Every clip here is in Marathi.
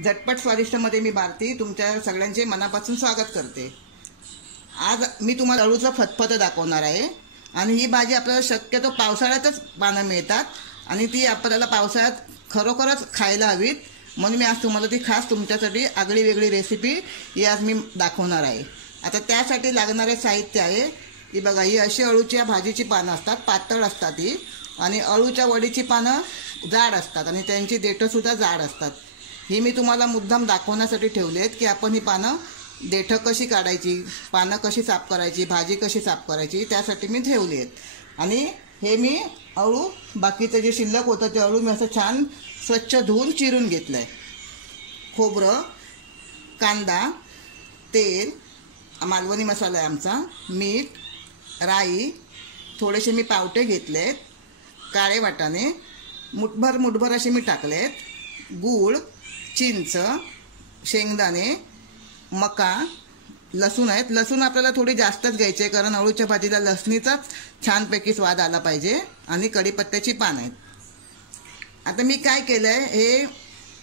झटपट स्वादिष्टमध्ये मी भारती तुमच्या सगळ्यांचे मनापासून स्वागत करते। आज मी तुम्हाला अळूचा फदफद दाखवणार आहे आणि ही भाजी आपल्याला शक्यतो पावसाळ्यातच पानं मिळतात आणि ती आपल्याला पावसाळ्यात खरोखरच खायला हवीत, म्हणून मी आज तुम्हाला ती खास तुमच्यासाठी आगळी वेगळी रेसिपी ही आज मी दाखवणार आहे। आता त्यासाठी लागणारे साहित्य आहे ही बघा, ही अशी अळूच्या भाजीची पानं असतात, पातळ असतात ही, आणि अळूच्या वडीची पानं जाड असतात आणि त्यांची देठंसुद्धा जाड असतात। ही मी तुम्हाला मुद्दाम दाखवण्यासाठी ठेवली आहेत की आपण ही पानं देठं कशी काढायची, पानं कशी साफ करायची, भाजी कशी साफ करायची, त्यासाठी मी ठेवली आहेत। आणि हे मी अळू बाकीचं जे शिल्लक होतं ते अळू मी असं छान स्वच्छ धुवून चिरून घेतलं आहे। खोबरं, कांदा, तेल, मालवणी मसाला आहे आमचा, मीठ, राई, थोडेसे मी पावटे घेतले आहेत, काळे वाटाणे मुठभर असे मी टाकले आहेत, गूळ, चिंच, शेंगदाणे, मका, लसूण आहेत। लसूण आपल्याला थोडी जास्तच घ्यायची आहे कारण अळूच्या भाजीला लसणीचाच छानपैकी स्वाद आला पाहिजे, आणि कढीपत्त्याची पानं आहेत। आता मी काय केलं आहे, हे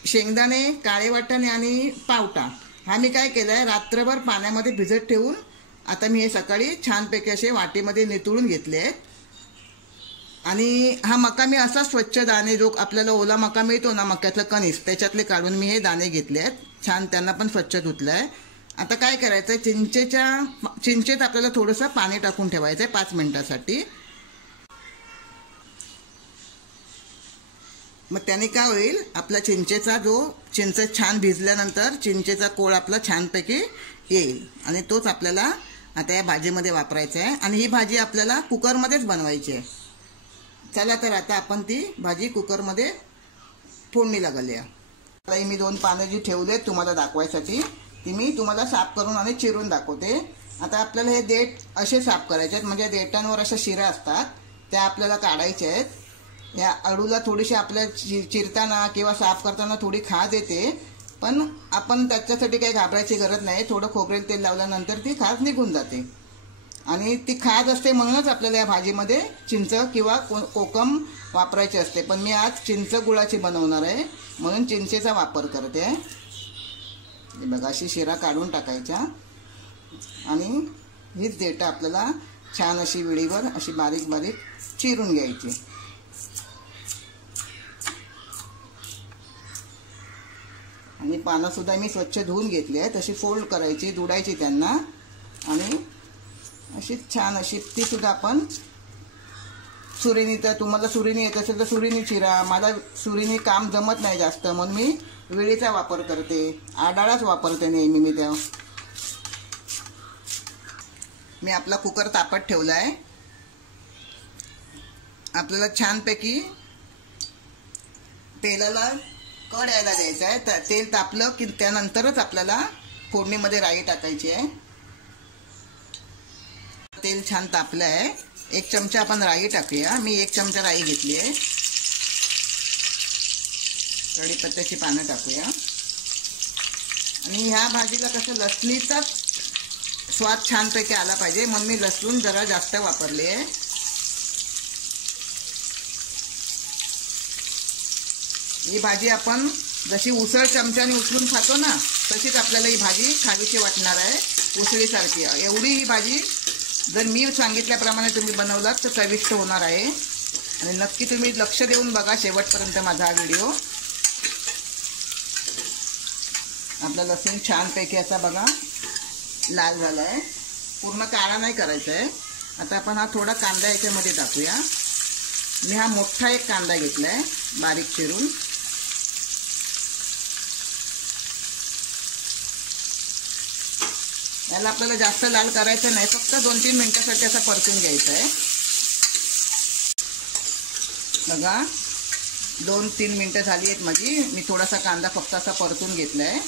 शेंगदाणे, काळे वाटाणे आणि पावटा हा मी काय केलं आहे, रात्रभर पाण्यामध्ये भिजत ठेवून आता मी हे सकाळी छानपैकी असे वाटीमध्ये नितळून घेतले आहेत। आणि हा मका मी असा स्वच्छ दाणे, जो आपल्याला ओला मका मिळतो ना, मक्यातलं कणीस, त्याच्यातले काढून मी हे दाणे घेतले आहेत, छान त्यांना पण स्वच्छ धुतलं आहे। आता काय करायचं आहे, चिंचेत आपल्याला थोडंसं पाणी टाकून ठेवायचं आहे 5 मिनिटासाठी। मग त्याने काय होईल, आपला चिंच छान भिजल्यानंतर चिंचेचा कोळ आपला छानपैकी येईल आणि तोच आपल्याला आता या भाजीमध्ये वापरायचा आहे। आणि ही भाजी आपल्याला कुकरमध्येच बनवायची आहे। चला तर आता आपण ती भाजी कुकरमध्ये फोडणीला घालूया। आता मी 2 पानं जी ठेवलेत तुम्हाला दाखवायसाठी, ती मी तुम्हाला साफ करून आणि चिरून दाखवते। आता आपल्याला हे देठ असे साफ करायचे आहेत, म्हणजे देठांवर अशा शिरा असतात त्या आपल्याला काढायच्या आहेत। या अळूला थोडीशी आपल्या चिरताना किंवा साफ करताना थोडी खाज येते, पण आपण त्याच्यासाठी काही घाबरायची गरज नाही, थोडं खोबरेल तेल लावल्यानंतर ती खाज निघून जाते। आणि ती खाज असते म्हणूनच आपल्याला या भाजीमध्ये चिंच किंवा कोकम वापरायचे असते, पण मी आज चिंच गुळाची बनवणार आहे म्हणून चिंचेचा वापर करते। हे बघा, अशी शिरा काढून टाकायच्या आणि हीच देठं आपल्याला छान अशी विळीवर अशी बारीक बारीक चिरून घ्यायची। आणि पानंसुद्धा मी स्वच्छ धुवून घेतली आहेत, अशी फोल्ड करायची, दुडायची त्यांना, आणि अशी छान अशी ती सुद्धा आपण सुरीनी, तर तुम्हाला सुरीनी येत असेल तर सुरीनी चिरा, मला सुरीनी काम जमत नाही जास्त म्हणून मी विळीचा वापर करते, आडाळाच वापरते नेहमी मी। त्या मी आपला कुकर तापत ठेवला आहे, आपल्याला छानपैकी तेलाला कड यायला द्यायचं आहे। तेल तापलं की त्यानंतरच आपल्याला फोडणीमध्ये राई टाकायची आहे। तेल छान तापलं आहे, 1 चमचा आपण राई टाकूया। मी 1 चमचा राई घेतली आहे। कढीपत्त्याची पानं टाकूया। आणि ह्या भाजीला कसं लसणीचा स्वाद छानपैकी आला पाहिजे म्हणून मी लसूण जरा जास्त वापरली आहे। ही भाजी आपण जशी उसळ चमच्याने उचलून खातो ना, तशीच आपल्याला ही भाजी खावीशी वाटणार आहे, उसळीसारखी। एवढी ही भाजी जर मी सांगितल्याप्रमाणे तुम्ही बनवलात तर चविष्ट होणार आहे। आणि नक्की तुम्ही लक्ष देऊन बघा शेवटपर्यंत माझा हा व्हिडिओ। आपला लसूण छानपैकी असा बघा लाल झाला आहे, पूर्ण काळा नाही करायचा आहे। आता आपण हा थोडा कांदा याच्यामध्ये टाकूया। मी हा मोठा एक कांदा घेतला आहे बारीक चिरून। याला आपल्याला जास्त लाल करायचं नाही, फक्त 2-3 मिनिटासाठी असा परतून घ्यायचा आहे। बघा 2-3 मिनिटं झाली आहेत माझी, मी थोडासा कांदा फक्त असा परतून घेतला आहे।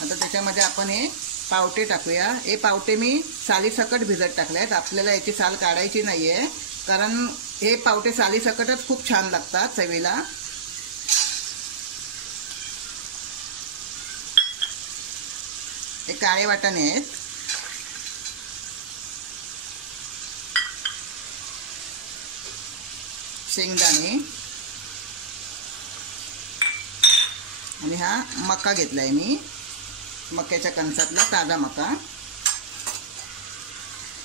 आता त्याच्यामध्ये आपण हे पावटे टाकूया। हे पावटे मी सालीसकट भिजत टाकले आहेत, आपल्याला याची साल काढायची नाही आहे कारण हे पावटे सालीसकटच खूप छान लागतात चवीला। हे काळे वाटाणे आहेत, शेंगदाणे, आणि हा मका घेतला आहे मी, मक्याच्या कणसातला ताजा मका.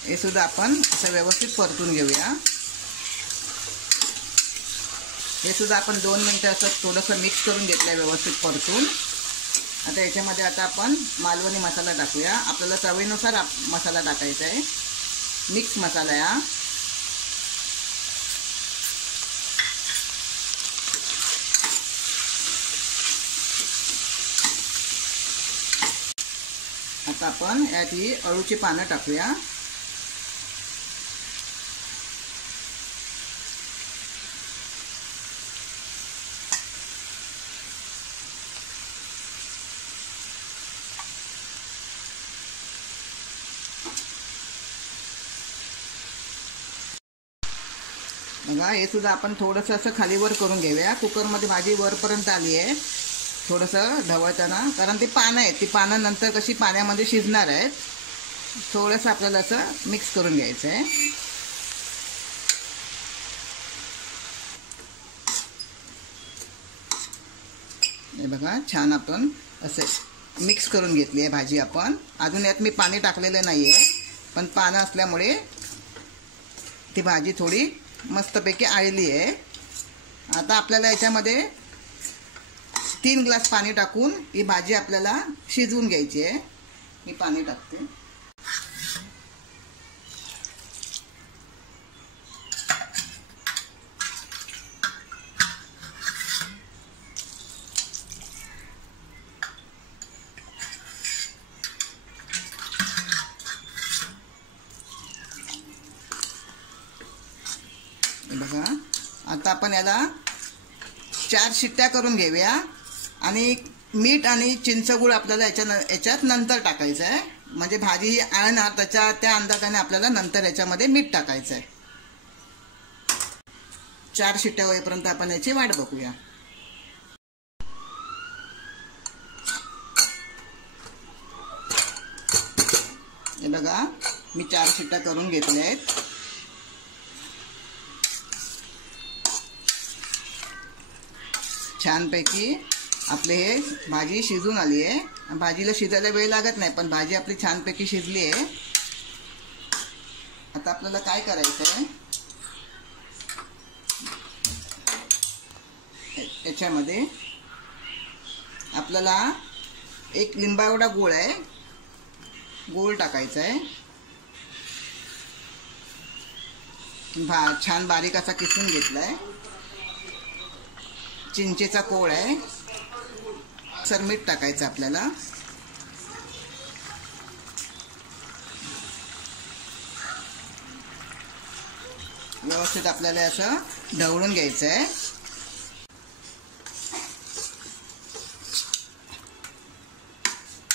हे सुद्धा आपण असं व्यवस्थित परतून घेऊया. हे सुद्धा आपण 2 मिनटं असं थोडंसं मिक्स करून घेतलं आहे व्यवस्थित परतून. आता याच्यामध्ये आता आपण मालवणी मसाला टाकूया. आपल्याला चवीनुसार मसाला टाकायचा आहे. मिक्स मसाला आहे हा. आता आपण यात ही अळूची पानं टाकूया. बघा हे सुद्धा आपण थोडंसं असं खालीवर करून घेऊया. कुकरमध्ये भाजी वरपर्यंत आली आहे थोडंसं ढवळताना, कारण ती पानं आहेत, ती पानं नंतर कशी पाण्यामध्ये शिजणार आहेत. थोडंसं आपल्याला असं मिक्स करून घ्यायचं आहे. हे बघा छान आपण असे मिक्स करून घेतली आहे भाजी आपण. अजून यात मी पाणी टाकलेलं नाही आहे, पण पानं असल्यामुळे ती भाजी थोडी मस्तपैकी आळली आहे. आता आपल्याला याच्यामध्ये 3 ग्लास पाणी टाकून ही भाजी आपल्याला शिजवून घ्यायची आहे. मी पाणी टाकते. बघा आता आपण याला 4 शिट्ट्या करून घेऊया. आणि मीठ आणि चिंचगूळ आपल्याला याच्यात नंतर टाकायचं आहे. म्हणजे भाजी ही आळणार त्या अंदाजाने आपल्याला नंतर याच्यामध्ये मीठ टाकायचं आहे. 4 शिट्ट्या होईपर्यंत आपण याची वाट बघूया. हे बघा मी 4 शिट्ट्या करून घेतल्या आहेत. छानपैकी आपले हे भाजी शिजून आली आहे. भाजीला शिजायला वेळ लागत नाही, पण भाजी आपली छानपैकी शिजली आहे. आता आपल्याला काय करायचं आहे, याच्यामध्ये आपल्याला 1 लिंबा एवढा गोळ आहे, गोळ टाकायचा आहे. छान बारीक असा किसून घेतलाय. चिंचेचा कोळ आहे. सर मीठ टाकायचं आपल्याला. व्यवस्थित आपल्याला असं ढवळून घ्यायचं आहे.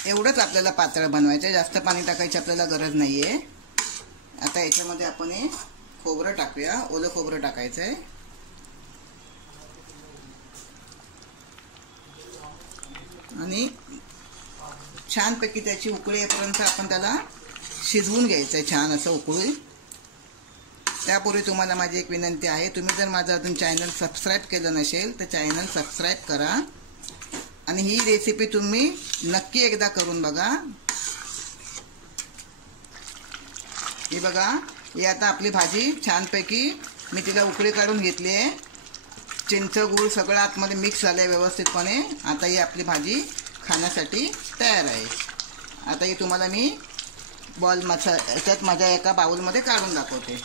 एवढंच आपल्याला पातळ बनवायचं आहे, जास्त पाणी टाकायची आपल्याला गरज नाही आहे. आता याच्यामध्ये आपण हे खोबरं टाकूया. ओलं खोबरं टाकायचं आहे. आणि छानपैकी त्याची उकळी येईपर्यंत आपण त्याला शिजवून घ्यायचं आहे, छान असं उकळी. त्यापूर्वी तुम्हाला माझी एक विनंती आहे, तुम्ही जर माझं अजून चॅनल सबस्क्राईब केलं नसेल तर चॅनल सबस्क्राईब करा. आणि ही रेसिपी तुम्ही नक्की एकदा करून बघा. ही बघा, ही आता आपली भाजी छानपैकी मी तिला उकळी काढून घेतली आहे. चिंच गूळ सगळं आतमध्ये मिक्स झालं आहे व्यवस्थितपणे. आता ही आपली भाजी खाण्यासाठी तयार आहे. आता ही तुम्हाला मी याच्यात माझ्या एका बाउलमध्ये काढून दाखवते.